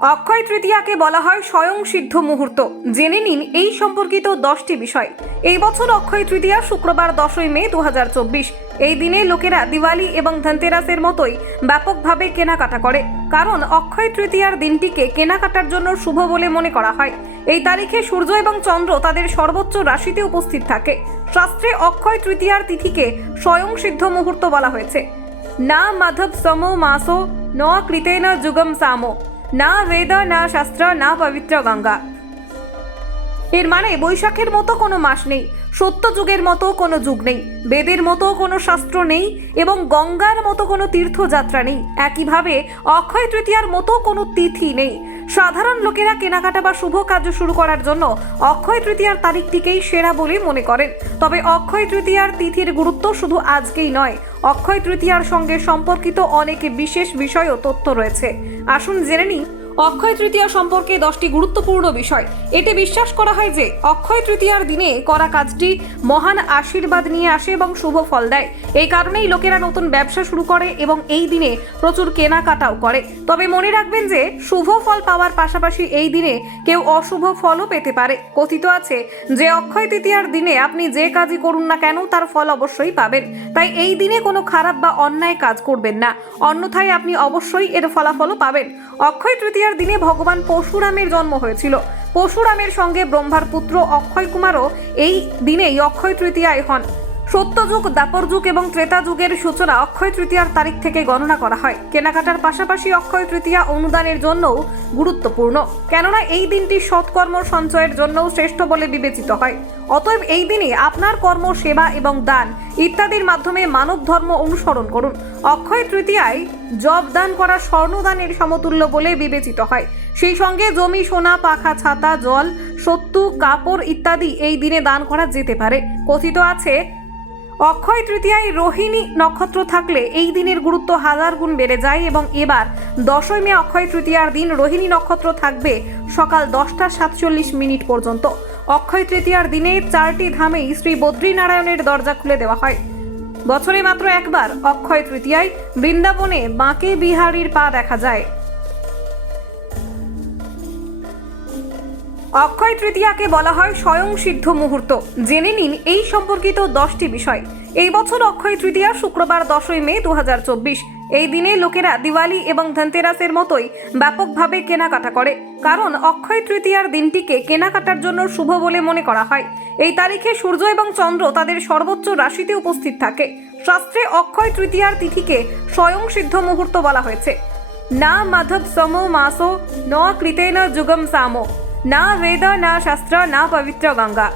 অক্ষয় তৃতীয়াকে বলা হয় স্বয়ং সিদ্ধ মুহূর্ত। জেনে নিন এই সম্পর্কিত দশটি বিষয়। এই বছর অক্ষয় তৃতীয়া শুক্রবার দশই মে দু হাজার চব্বিশ। এই দিনে লোকেরা দিওয়ালি এবং ধনতেরাসের মতোই ব্যাপকভাবে কেনাকাটা করে। কারণ অক্ষয় তৃতীয়ার দিনটিকে কেনাকাটার জন্য শুভ বলে মনে করা হয়। এই তারিখে সূর্য এবং চন্দ্র তাদের সর্বোচ্চ রাশিতে উপস্থিত থাকে। শাস্ত্রে অক্ষয় তৃতীয়ার তিথিকে স্বয়ং সিদ্ধ মুহূর্ত বলা হয়েছে। না মাধব সমো মাসো, ন কৃতেন যুগম সামো। না বেদ, না শাস্ত্র, না পবিত্র গঙ্গা। এর মানে বৈশাখের মতো কোনো মাস নেই, সত্য যুগের মতো কোনো যুগ নেই, বেদের মতো কোনো শাস্ত্র নেই এবং গঙ্গার মতো কোনো তীর্থযাত্রা নেই। একইভাবে অক্ষয় তৃতীয়ার মতো কোনো তিথি নেই। সাধারণ লোকেরা কেনাকাটা বা শুভ কার্য শুরু করার জন্য অক্ষয় তৃতীয়ার তারিখটিকেই সেরা বলে মনে করেন। তবে অক্ষয় তৃতীয়ার তিথির গুরুত্ব শুধু আজকেই নয়, অক্ষয় তৃতীয়ার সঙ্গে সম্পর্কিত অনেক বিশেষ বিষয় ও তথ্য রয়েছে। আসুন জেনে নিই অক্ষয় তৃতীয়া সম্পর্কে দশটি গুরুত্বপূর্ণ বিষয়। এতে বিশ্বাস করা হয় যে, অক্ষয় তৃতীয়ার দিনে করা কাজটি মহান আশীর্বাদ নিয়ে আসে এবং শুভ ফল দেয়। এই কারণেই লোকেরা নতুন ব্যবসা শুরু করে এবং এই দিনে প্রচুর কেনাকাটাও করে। তবে মনে রাখবেন যে, শুভ ফল পাওয়ার পাশাপাশি এই দিনে কেউ অশুভ ফলও পেতে পারে। কথিত আছে যে, অক্ষয় তৃতীয়ার দিনে আপনি যে কাজই করুন না কেন, তার ফল অবশ্যই পাবেন। তাই এই দিনে কোনো খারাপ বা অন্যায় কাজ করবেন না। অন্যথায় আপনি অবশ্যই এর ফলাফলও পাবেন। অক্ষয় তৃতীয়ার দিনে ভগবান পরশুরামের জন্ম হয়েছিল। পরশুরামের সঙ্গে ব্রহ্মার পুত্র অক্ষয় কুমারও এই দিনেই অক্ষয় তৃতীয়ায় হন। সত্যযুগ দাপর যুগ এবং ত্রেতা যুগের সূচনা অক্ষয় তৃতীয়ার তারিখ থেকে গণনা করা হয়। কেনাকাটার পাশাপাশি অক্ষয় তৃতীয়া অনুদানের জন্যও গুরুত্বপূর্ণ। কেননা এই দিনটি সৎকর্ম সঞ্চয়ের জন্যও শ্রেষ্ঠ বলে বিবেচিত হয়। অতএব এই দিনে আপনার কর্ম, সেবা এবং দান ইত্যাদির মাধ্যমে মানব ধর্ম অনুসরণ করুন। অক্ষয় তৃতীয়ায় জব দান করা স্বর্ণদানের সমতুল্য বলে বিবেচিত হয়। সেই সঙ্গে জমি, সোনা, পাখা, ছাতা, জল, সত্তু, কাপড় ইত্যাদি এই দিনে দান করা যেতে পারে। কথিত আছে অক্ষয় তৃতীয়ায় রোহিণী নক্ষত্র থাকলে এই দিনের গুরুত্ব হাজার গুণ বেড়ে যায় এবং এবার দশই মে অক্ষয় তৃতীয়ার দিন রোহিণী নক্ষত্র থাকবে সকাল দশটা সাতচল্লিশ মিনিট পর্যন্ত। অক্ষয় তৃতীয়ার দিনে চারটি ধামেই শ্রী বদ্রীনারায়ণের দরজা খুলে দেওয়া হয়। বছরে মাত্র একবার অক্ষয় তৃতীয়ায় বৃন্দাবনে বাঁকে বিহারীর পা দেখা যায়। অক্ষয় তৃতীয়াকে বলা হয় স্বয়ং সিদ্ধ মুহূর্ত। জেনে নিন এই সম্পর্কিত দশটি বিষয়। এই বছর অক্ষয় তৃতীয়া শুক্রবার দশই মে দু হাজার চব্বিশ। এই দিনে লোকেরা দিওয়ালি এবং ধনতেরাসের মতোই ব্যাপকভাবে কেনাকাটা করে। কারণ অক্ষয় তৃতীয়ার দিনটিকে কেনাকাটার জন্য শুভ বলে মনে করা হয়। এই তারিখে সূর্য এবং চন্দ্র তাদের সর্বোচ্চ রাশিতে উপস্থিত থাকে। শাস্ত্রে অক্ষয় তৃতীয়ার তিথিকে স্বয়ং সিদ্ধ মুহূর্ত বলা হয়েছে। না মাধব সমো মাসো, ন কৃতেন যুগম সামো। না বেদ না শাস্ত্র না পবিত্র গঙ্গা